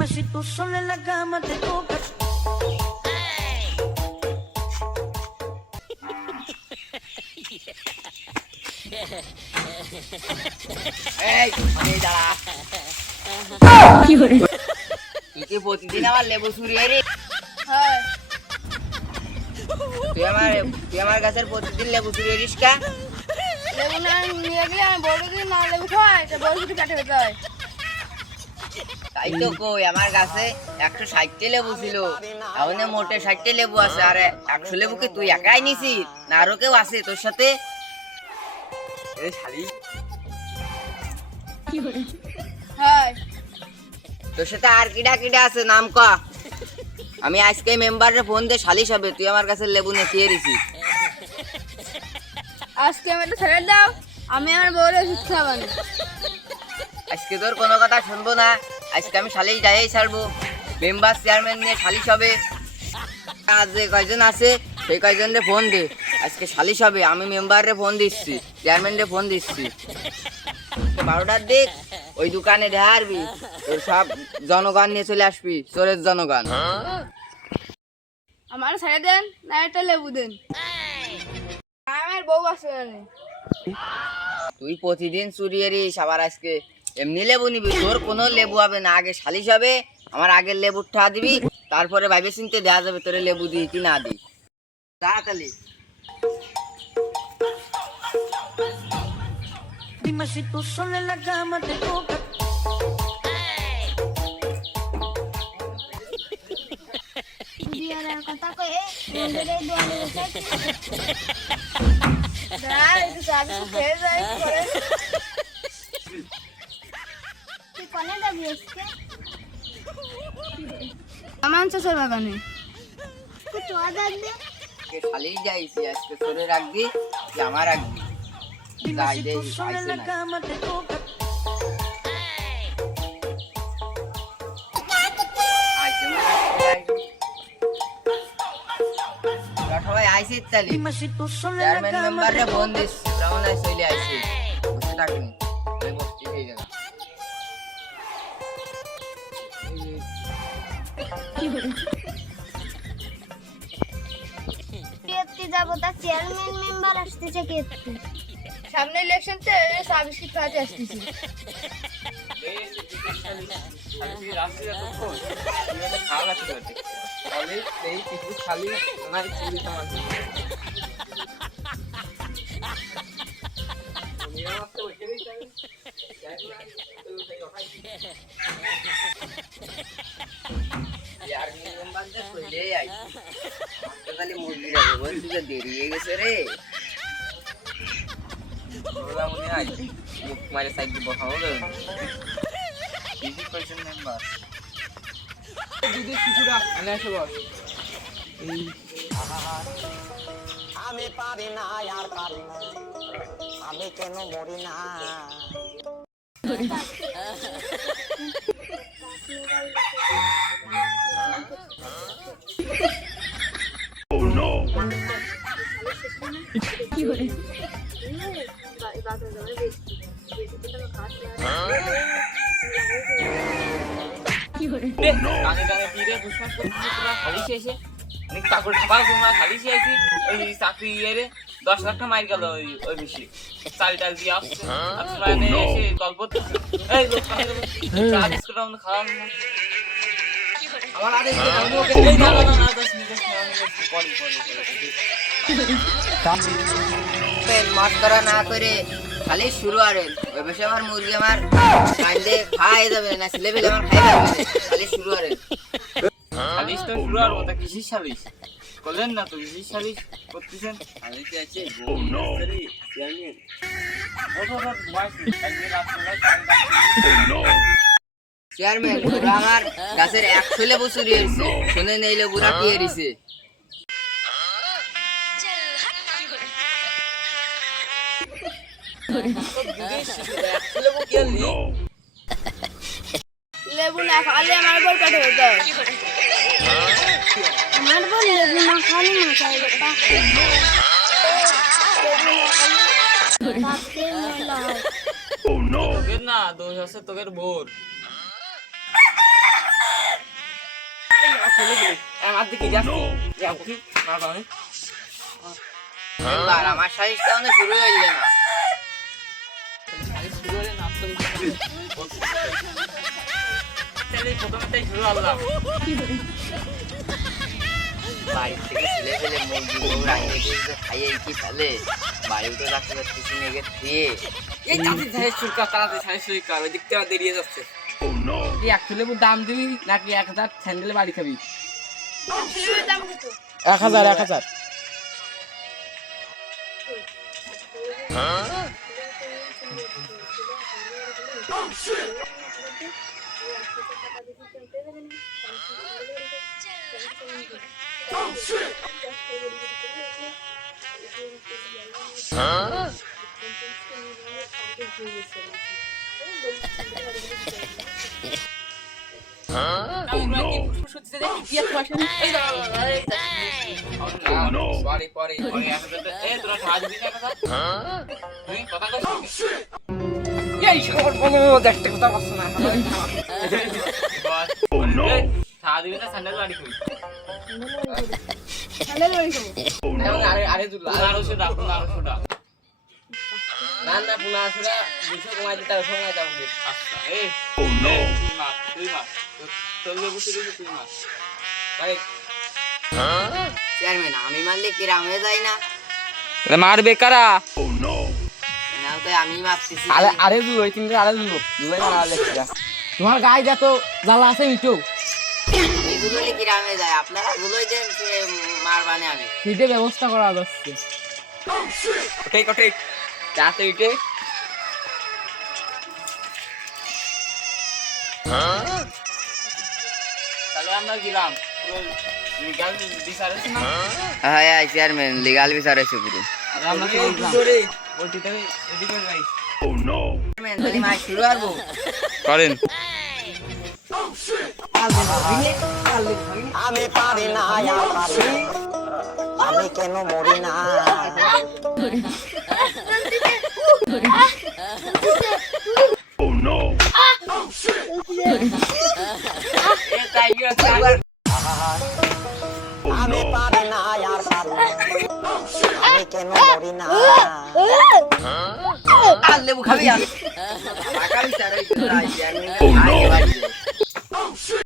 Dime si tú sola en la cama te toca. এই আমি দাঁড়া তুই কি প্রতিদিন আমার লেবু চুরিয়ে রে হ্যাঁ তুই আমার গাছের প্রতিদিন লেবু চুরিয়ে রিস কা লেবু না নিয়ে গেলে আমি বড় দিন না লেবু খাই তো বড় কিছু কাটে যেতে হয় তাই তো কই আমার গাছে 160টা লেবু ছিল এখন মোটে 60টা লেবু আছে আর 100 লেবু কি তুই একাই নিছিস না আরো কেউ আছে তোর সাথে এই শালি হ্যাঁ তোর সাথে আর কিডা কিডা আছে নাম ক আমি আজকে মেম্বারে ফোন দে শালিশ হবে তুই আমার কাছে লেবু নিয়ে খেয়ে রিছিস আজকে আমি তো ছেড়ে দাও আমি আমার বউরে ওষুধ খাওয়ানো আজকে তোর কোনো কথা শুনবো না আজকে আমি শালিশ যাই ছাড়বো মেম্বার চেয়ারম্যান নিয়ে শালিশ হবে আজ যে কয়জন আছে সেই কয়জনরে ফোন দে আজকে শালিশ হবে আমি মেম্বারে ফোন দিচ্ছি চেয়ারম্যানরে ফোন দিচ্ছি 12টার দিক ওই দোকানে দেখারবি তোর সব জনগণ নিয়ে চলে আসবি চোরের জনগণ আমার ছেড়ে দেন না একটা লেবু দেন আমার বউ আছে না তুই প্রতিদিন চুরিয়ে রিস আবার আজকে এমনি লেবু নিবি তোর কোনো লেবু হবে না আগে শালিশ হবে আমার আগের লেবু উঠা দিবি তারপরে ভাইবে চিনতে দেওয়া যাবে তোরে লেবু দিই কি না দিই তাড়াতাড়ি Dime si tú sola en la cama te toca. দিয়ার কথা কয়ে মন্দিরে দোয়ালে বসে দাঁড়া একটু চাবি খেয়ে যাই করে তুই কোনে যাবি আজকে আমার চাচার বাগানে তুই তো যাবি আজকে শালিশ যাইছি আজকে তোরে রাখবি কি আমার রাখবি Dime যাই si দেই tú sola en আইছে la না cama te toca. আইছে না তোরা সবাই আইছে তালি Dime si tú sola en la chairman cama মেম্বারে te ফোন toca. দিস ব্রাহ্মণ আই চলে আইছে বসে থাকনি এই বসছি এই জায়গা কেতকি যাবো তা চেয়ারম্যান মেম্বার আসতেছে কেতকি সামনে ইলেকশন তে সার্ভিস কি কাজে আসতেছি দেরি হয়ে গেছে রে মারে সাইড দিব খাও রে ইজি পারসন মেম্বার দিদি কিছুটা আনে আসো বস আমি পারি না আর পারি না আমি কেন মরি না কানে কানে তীরে ঘুষমাস করতেছি তোরা খালি শেষে অনেক পাগল ঠাপাল তোমরা খালি শেষে ওই চাকরি ইয়ে রে 10 লাখ টাকা মার গেল ওই বেশি চাল টাল দিয়ে আসছে আর তোমরা এসে গল্প এই লোক চা বিস্কুট আমরা খাওয়ান না আমার আদেশ এই না না না 10 মিনিট পরে মাছ করা না করে খালি শুরু আরে ওই বেশি আমার মুরগি আমার কান্দে খাই যাবে না লেভেল আমার খাই যাবে খালি শুরু আরে সালিশ তো শুরু আর ওটা কিসির সালিশ করলেন না তো কিসির সালিশ করতেছেন আমি কি আছে চেয়ারম্যান ওরা আমার গাছের 100 লেবু চুরি হয়েছে শুনে নেই লেবুরা কি এরিছে লেবু না খালে আমার বউ কাটে যেতে হয় আমার বল লেবু না খালি না চাইলে তোকে না দোষ আছে তোকের বোর লেবু না খালি তোকে না দোষ আছে তোকের বোর লেবু না খালি তোকের না দোষ আছে তোকের বোর বাপকে মেলা হয় তোকের না দোষ আছে তোকের বোর তোকের না দোষ আছে তোকের বোর ছেলে ছেলে আমার দিকে যাচ্ছে যাবো কি না পারে মেম্বার আমার সালিশটা মানে শুরু হইলে না খালি শুরু হলে না তো তাহলে প্রথমটাই শুরু হলাম বাড়ি থেকে ছেলে ফেলে মুরগি গরু রাখতে গিয়ে খাইয়ে কি ফেলে বাড়িতে রাখতে কিছু নেগে দিয়ে এই চাঁদের ধারে সুরকা তাড়াতাড়ি সাড়ে সুরকা ওই দিকটা দেরিয়ে যাচ্ছে এই এক ছেলে দাম দিবি নাকি 1000 স্যান্ডেলে বাড়ি খাবি ছেলের দাম কত 1000 পরে পরে এই তোরা সাহায্য দিবি না কথা তুই কথা কইছিস এই শোর বলো দেখতে কথা বলছ না সাহায্য দিবি না স্যান্ডেল বাড়ি খাবি স্যান্ডেল বাড়ি খাবো আরে আরে তুই আরো সেটা আরো সেটা না না পুনা সেটা 200 কমাই দিতে আর সময় দাও আচ্ছা এই তুই মা তোর লোক তুই মা ভাই চেয়ারম্যান আমি মারলে কিরাম হয়ে যায় না মারবে কারা না তো আমি মারতেছি আরে ওই তিনটে আরে দুই মারা লেখা তোমার গায়ে যত জ্বালা আছে মিটো এগুলো কিরাম হয়ে যায় আপনারা গুলোই দেন সে মারবানে আমি সেটা ব্যবস্থা করা যাচ্ছে ওটাই ওটাই যাতে ইটে তাহলে আমরা গেলাম লিগ্যাল বিচার আছে না হ্যাঁ হ্যাঁ চেয়ারম্যান লিগ্যাল বিচার আছে পুরো আর আমরা কি ধরে বলতে রেডি করে রাখ চেয়ারম্যান তাহলে মাছ শুরু করবো করেন আমি পারি না আর পারি আমি কেন মরি না এ টাইগার টাইগার আমি পারি না আর পারি আমি কেন মরি না আর লেবু খাবি আর টাকা বিচার চেয়ারম্যান